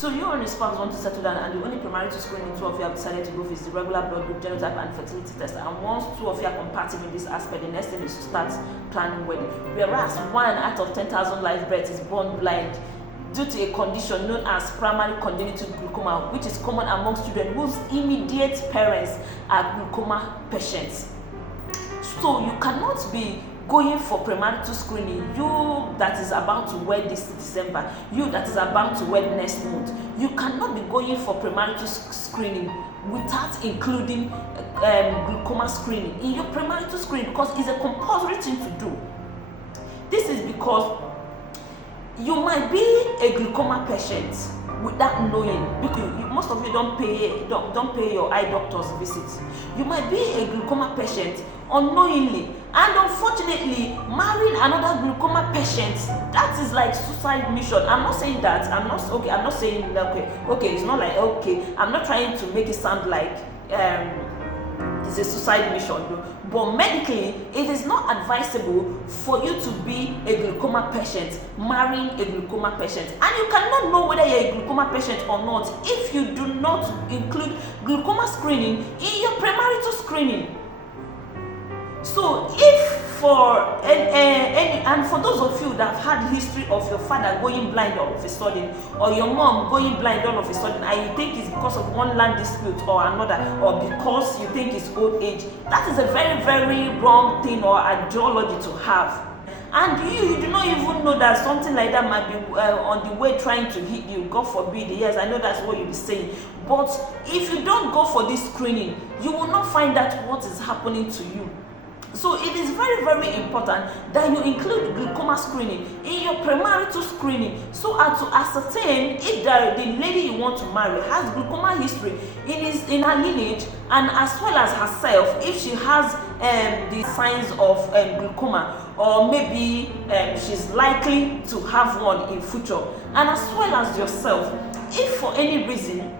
So you and your spouse want to settle down, and the only premarital screening two of you have decided to go for is the regular blood group, genotype, and fertility test. And once two of you are compatible in this aspect, the next thing is to start planning wedding. Whereas 1 out of 10,000 live births is born blind due to a condition known as primary congenital glaucoma, which is common amongst children whose immediate parents are glaucoma patients. So you cannot be going for premarital screening, you that is about to wed this December, you that is about to wed next month, you cannot be going for premarital screening without including glaucoma screening in your premarital screening, because it's a compulsory thing to do. This is because you might be a glaucoma patient without knowing, because most of you don't pay your eye doctor's visits. You might be a glaucoma patient unknowingly, and unfortunately marrying another glaucoma patient, that is like suicide mission. I'm not saying that, I'm not saying okay, it's not like okay, I'm not trying to make it sound like it's a suicide mission, but medically it is not advisable for you to be a glaucoma patient marrying a glaucoma patient, and you cannot know whether you're a glaucoma patient or not if you do not include glaucoma screening in your premarital screening. So if for and for those of you that have had history of your father going blind all of a sudden, or your mom going blind all of a sudden, and you think it's because of one land dispute or another, or because you think it's old age, that is a very, very wrong thing or ideology to have. And you do not even know that something like that might be on the way trying to hit you. God forbid. Yes, I know that's what you'll be saying. But if you don't go for this screening, you will not find out what is happening to you. So it is very, very important that you include glaucoma screening in your premarital screening, so as to ascertain if the lady you want to marry has glaucoma history in her lineage, and as well as herself, if she has the signs of glaucoma, or maybe she's likely to have one in future, and as well as yourself, if for any reason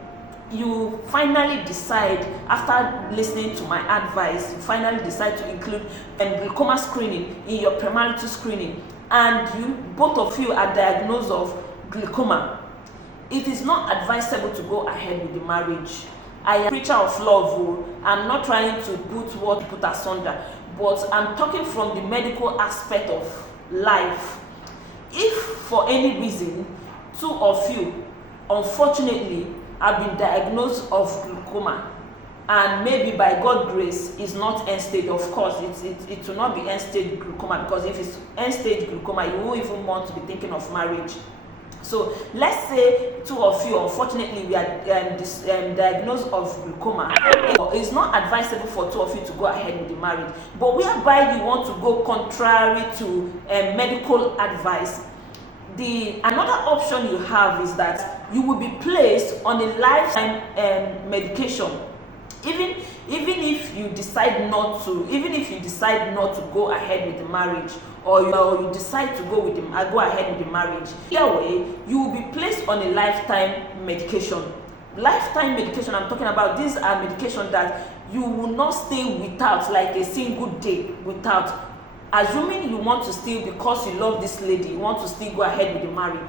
you finally decide, after listening to my advice, you finally decide to include glaucoma screening in your premarital screening, and both of you are diagnosed of glaucoma, it is not advisable to go ahead with the marriage. I am a preacher of love. I'm not trying to put asunder, but I'm talking from the medical aspect of life. If for any reason two of you unfortunately have been diagnosed of glaucoma, and maybe by God's grace is not end stage, of course it will not be end stage glaucoma, because if it's end stage glaucoma, you won't even want to be thinking of marriage. So let's say two of you unfortunately we are diagnosed of glaucoma. It's not advisable for two of you to go ahead with the marriage, but whereby you want to go contrary to medical advice, another option you have is that you will be placed on a lifetime medication, even if you decide not to go ahead with the marriage, or you decide to go ahead with the marriage. Either way, you will be placed on a lifetime medication. Lifetime medication I'm talking about, these are medication that you will not stay without, like a single day without. Assuming you want to still, because you love this lady, you want to still go ahead with the marriage,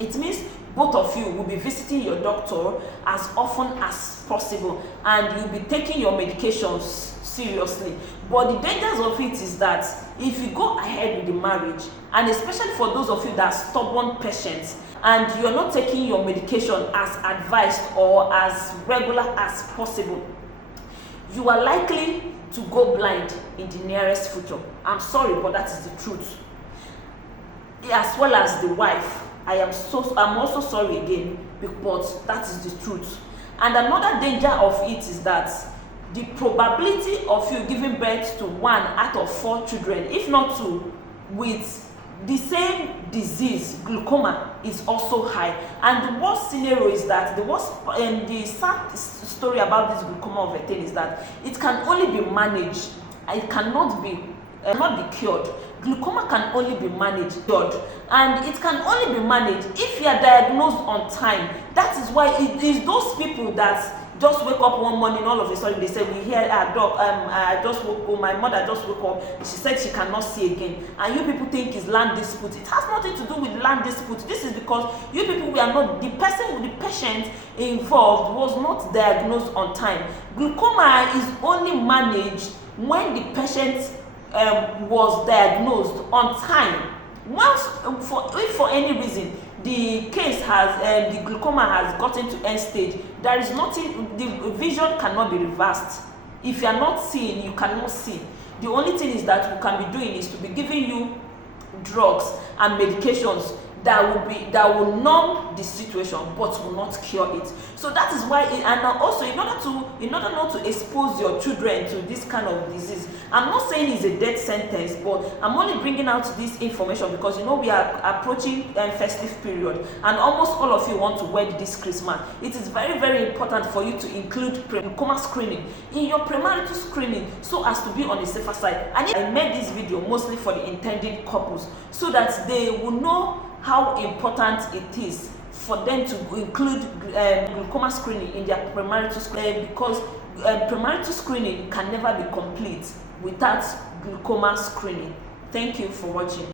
it means both of you will be visiting your doctor as often as possible, and you'll be taking your medications seriously. But the dangers of it is that if you go ahead with the marriage, and especially for those of you that are stubborn patients, and you're not taking your medication as advised or as regular as possible, you are likely to go blind in the nearest future. I'm sorry, but that is the truth. As well as the wife, I'm also sorry again, but that is the truth. And another danger of it is that the probability of you giving birth to 1 out of 4 children, if not 2, with the same disease, glaucoma, is also high. And the worst scenario is that the sad story about this glaucoma of a thing is that it can only be managed. It cannot be cured. Glaucoma can only be managed, cured, and it can only be managed if you are diagnosed on time. That that is why it is those people that just wake up one morning, all of a sudden they say, we hear I just woke up, my mother just woke up, she said she cannot see again, and you people think it's land dispute. It has nothing to do with land dispute. This is because you people were not, the patient involved was not diagnosed on time. Glaucoma is only managed when the patient was diagnosed on time. Once, if for any reason the case has the glaucoma has gotten to end stage, there is nothing, the vision cannot be reversed. If you are not seeing, you cannot see. The only thing is that we can be doing is to be giving you drugs and medications that will numb the situation but will not cure it. So that is why and also in order not to expose your children to this kind of disease, I'm not saying it's a death sentence, but I'm only bringing out this information because we are approaching festive period and almost all of you want to wed this Christmas. It is very, very important for you to include glaucoma screening in your premarital screening so as to be on the safer side. And I made this video mostly for the intended couples so that they will know how important it is for them to include glaucoma screening in their premarital screening, because premarital screening can never be complete without glaucoma screening. Thank you for watching.